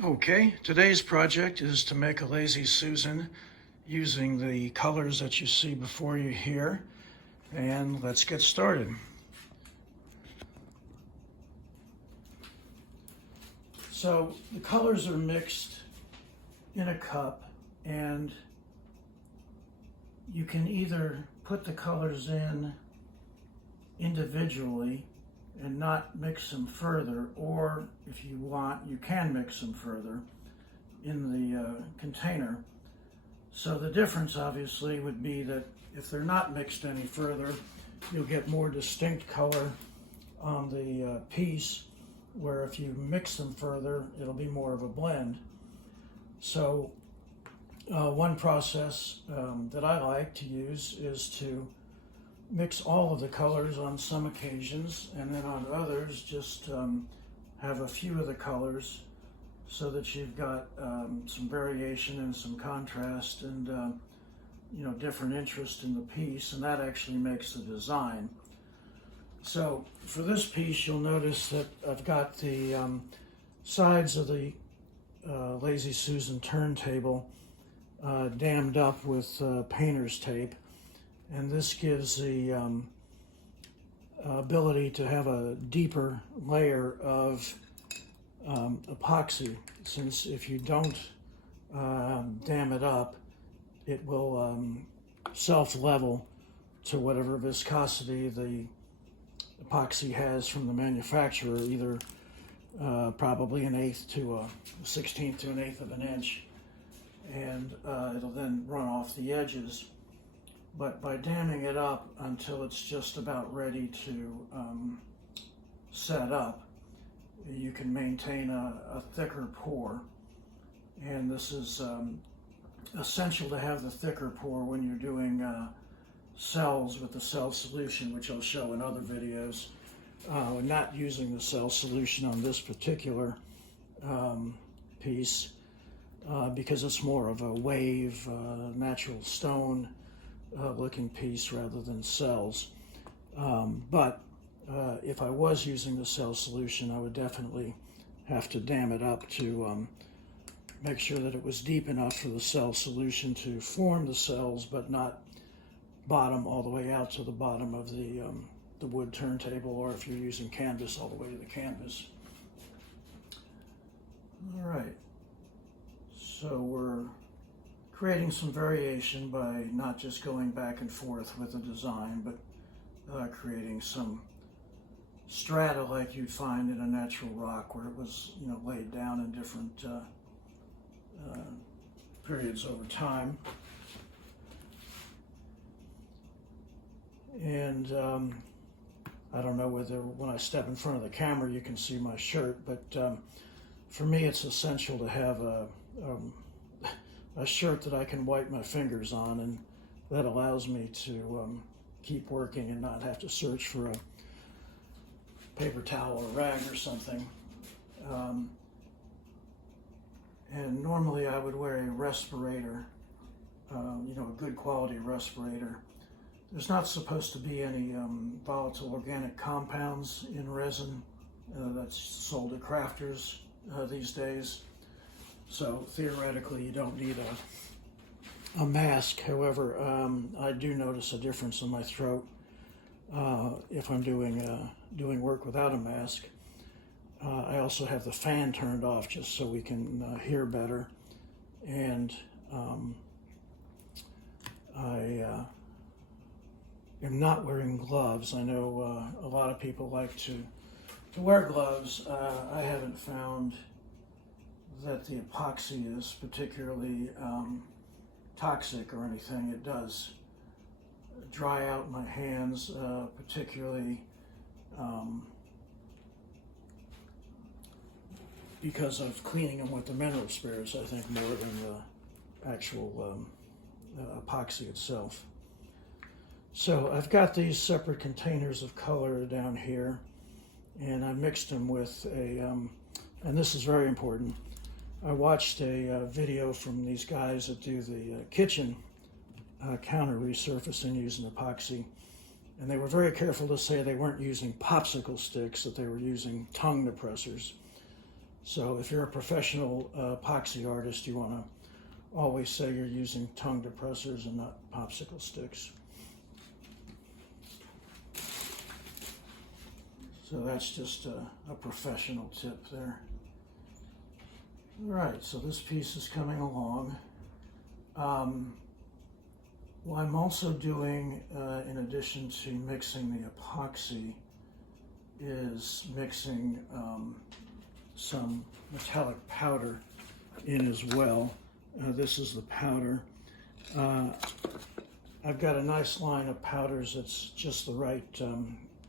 Okay, today's project is to make a Lazy Susan using the colors that you see before you here, and let's get started. So the colors are mixed in a cup, and you can either put the colors in individually and not mix them further, or if you want, you can mix them further in the container. So the difference obviously would be that if they're not mixed any further, you'll get more distinct color on the piece, where if you mix them further, it'll be more of a blend. So one process that I like to use is to mix all of the colors on some occasions, and then on others just have a few of the colors so that you've got some variation and some contrast and different interest in the piece, and that actually makes the design. So for this piece, you'll notice that I've got the sides of the Lazy Susan turntable dammed up with painter's tape. And this gives the ability to have a deeper layer of epoxy, since if you don't dam it up, it will self-level to whatever viscosity the epoxy has from the manufacturer, either probably an eighth to a 16th to an eighth of an inch, and it'll then run off the edges. But by damming it up until it's just about ready to set up, you can maintain a thicker pour. And this is essential to have the thicker pour when you're doing cells with the cell solution, which I'll show in other videos. We're not using the cell solution on this particular piece because it's more of a wave, natural stone looking piece rather than cells. But if I was using the cell solution, I would definitely have to dam it up to make sure that it was deep enough for the cell solution to form the cells, but not bottom all the way out to the bottom of the wood turntable, or if you're using canvas, all the way to the canvas. All right, so we're creating some variation by not just going back and forth with the design, but creating some strata like you'd find in a natural rock, where it was laid down in different periods over time. And I don't know whether when I step in front of the camera you can see my shirt, but for me it's essential to have a shirt that I can wipe my fingers on, and that allows me to keep working and not have to search for a paper towel or rag or something. And normally I would wear a respirator, a good quality respirator. There's not supposed to be any volatile organic compounds in resin that's sold at crafters these days. So theoretically, you don't need a mask. However, I do notice a difference in my throat if I'm doing work without a mask. I also have the fan turned off just so we can hear better, and I am not wearing gloves. I know a lot of people like to wear gloves. I haven't found that the epoxy is particularly toxic or anything. It does dry out my hands, particularly because of cleaning them with the mineral spirits, I think, more than the actual epoxy itself. So I've got these separate containers of color down here, and I mixed them with and this is very important, I watched a video from these guys that do the kitchen counter resurfacing using epoxy, and they were very careful to say they weren't using popsicle sticks, that they were using tongue depressors. So if you're a professional epoxy artist, you want to always say you're using tongue depressors and not popsicle sticks. So that's just a professional tip there. All right, so this piece is coming along. What I'm also doing, in addition to mixing the epoxy, is mixing some metallic powder in as well. This is the powder. I've got a nice line of powders that's just the right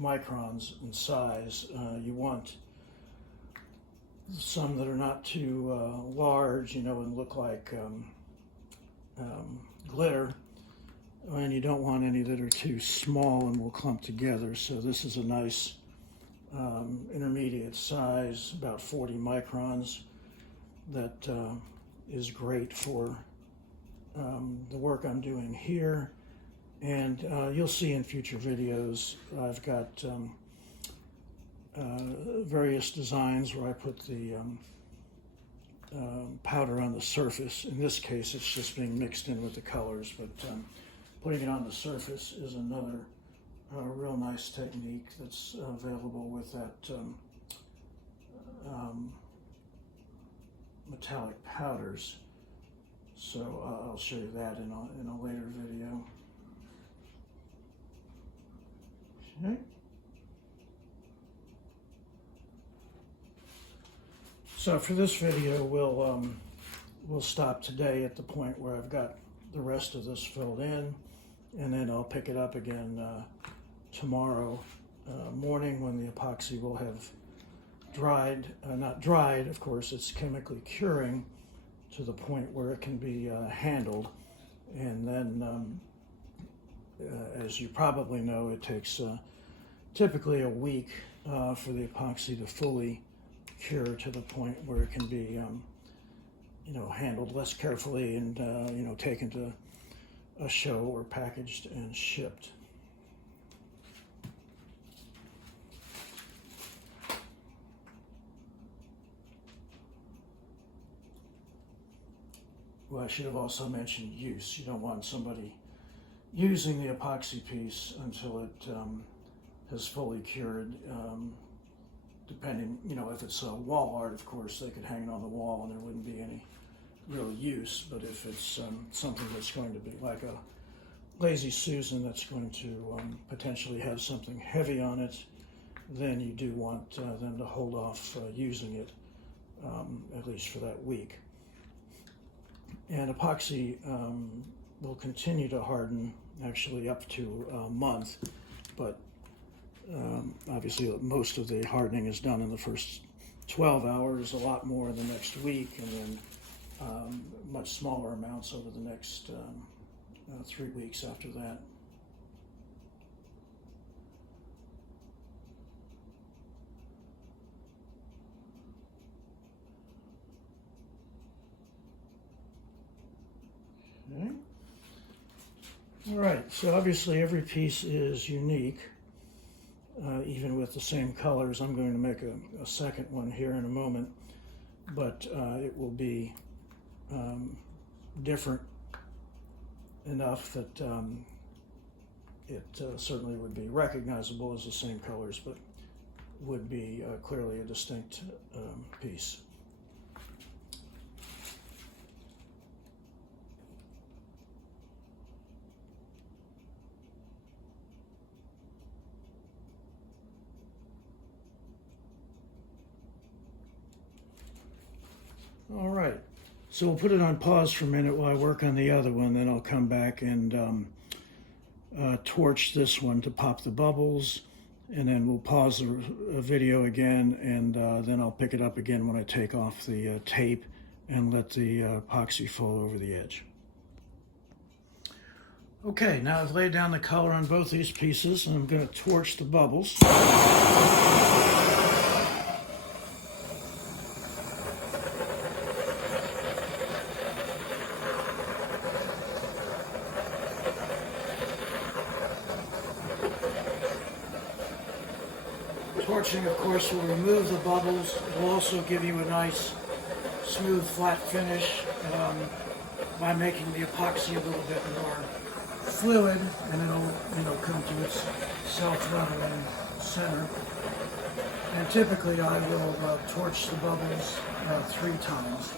microns in size. You want some that are not too large, you know, and look like glitter, and you don't want any that are too small and will clump together. So this is a nice intermediate size, about 40 microns, that is great for the work I'm doing here. And you'll see in future videos, I've got various designs where I put the powder on the surface. In this case, it's just being mixed in with the colors, but putting it on the surface is another real nice technique that's available with that metallic powders. So I'll show you that in a later video. Okay. So for this video, we'll stop today at the point where I've got the rest of this filled in, and then I'll pick it up again tomorrow morning when the epoxy will have dried. Not dried, of course, it's chemically curing to the point where it can be handled. And then, as you probably know, it takes typically a week for the epoxy to fully cure to the point where it can be, you know, handled less carefully and, you know, taken to a show or packaged and shipped. Well, I should have also mentioned use. You don't want somebody using the epoxy piece until it has fully cured. Depending, you know, if it's a wall art, of course, they could hang it on the wall and there wouldn't be any real use. But if it's something that's going to be like a Lazy Susan that's going to potentially have something heavy on it, then you do want them to hold off using it, at least for that week. And epoxy will continue to harden actually up to a month, but obviously most of the hardening is done in the first 12 hours, a lot more the next week, and then much smaller amounts over the next 3 weeks after that. Okay. All right, so obviously every piece is unique, even with the same colors. I'm going to make a second one here in a moment, but it will be different enough that it certainly would be recognizable as the same colors, but would be clearly a distinct piece. All right, so we'll put it on pause for a minute while I work on the other one, then I'll come back and torch this one to pop the bubbles, and then we'll pause the video again, and then I'll pick it up again when I take off the tape and let the epoxy fall over the edge. Okay, now I've laid down the color on both these pieces, and I'm going to torch the bubbles. torching, of course, will remove the bubbles. It will also give you a nice, smooth, flat finish by making the epoxy a little bit more fluid, and it'll come to its self-leveling center. And typically, I will torch the bubbles 3 times.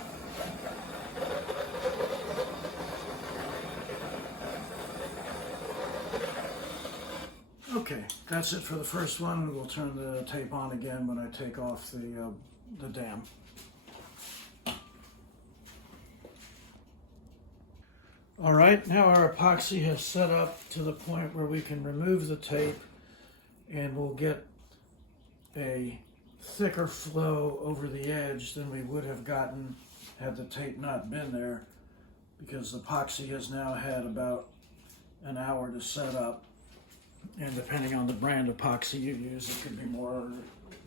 Okay, that's it for the first one. We'll turn the tape on again when I take off the dam. All right, now our epoxy has set up to the point where we can remove the tape, and we'll get a thicker flow over the edge than we would have gotten had the tape not been there, because the epoxy has now had about an hour to set up. And depending on the brand epoxy you use, it could be more,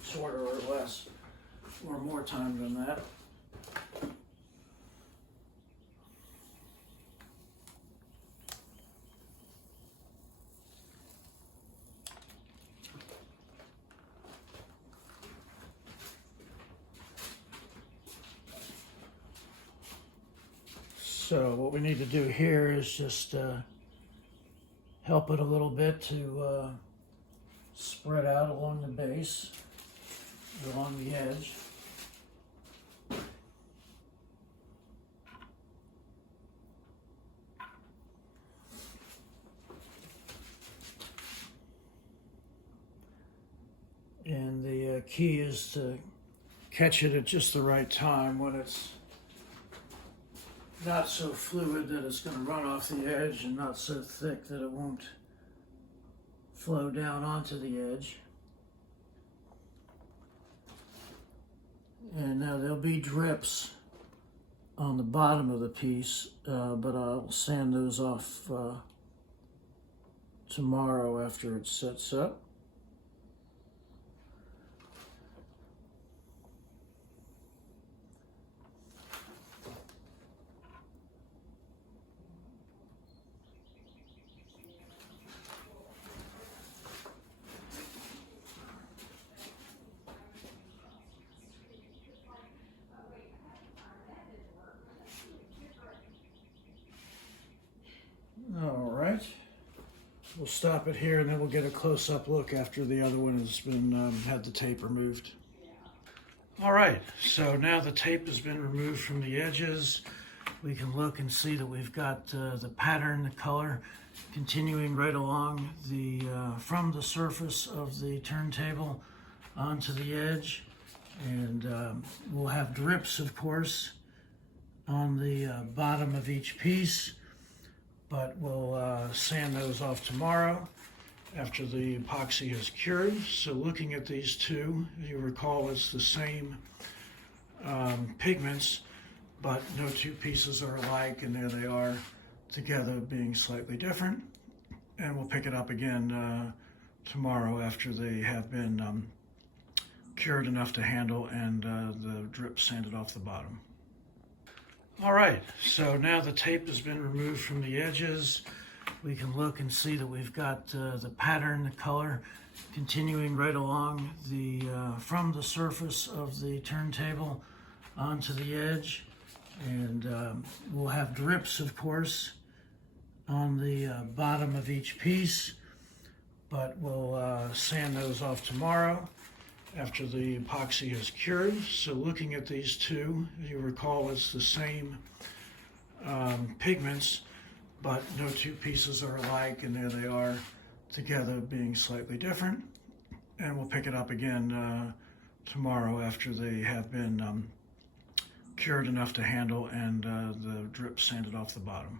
shorter or less, or more time than that. So what we need to do here is just help it a little bit to spread out along the base, along the edge. And the key is to catch it at just the right time when it's not so fluid that it's going to run off the edge, and not so thick that it won't flow down onto the edge. And now there'll be drips on the bottom of the piece, but I'll sand those off tomorrow after it sets up. All right, we'll stop it here, and then we'll get a close-up look after the other one has been had the tape removed. All right, so now the tape has been removed from the edges. We can look and see that we've got the pattern, the color, continuing right along the from the surface of the turntable onto the edge, and we'll have drips, of course, on the bottom of each piece. But we'll sand those off tomorrow after the epoxy has cured. So looking at these two, you recall it's the same pigments, but no two pieces are alike, and there they are together being slightly different. And we'll pick it up again tomorrow after they have been cured enough to handle, and the drip sanded off the bottom. All right, so now the tape has been removed from the edges. We can look and see that we've got the pattern, the color, continuing right along the from the surface of the turntable onto the edge, and we'll have drips, of course, on the bottom of each piece, but we'll sand those off tomorrow after the epoxy has cured. So looking at these two, you recall it's the same pigments, but no two pieces are alike, and there they are together being slightly different. And we'll pick it up again tomorrow after they have been cured enough to handle, and the drip sanded off the bottom.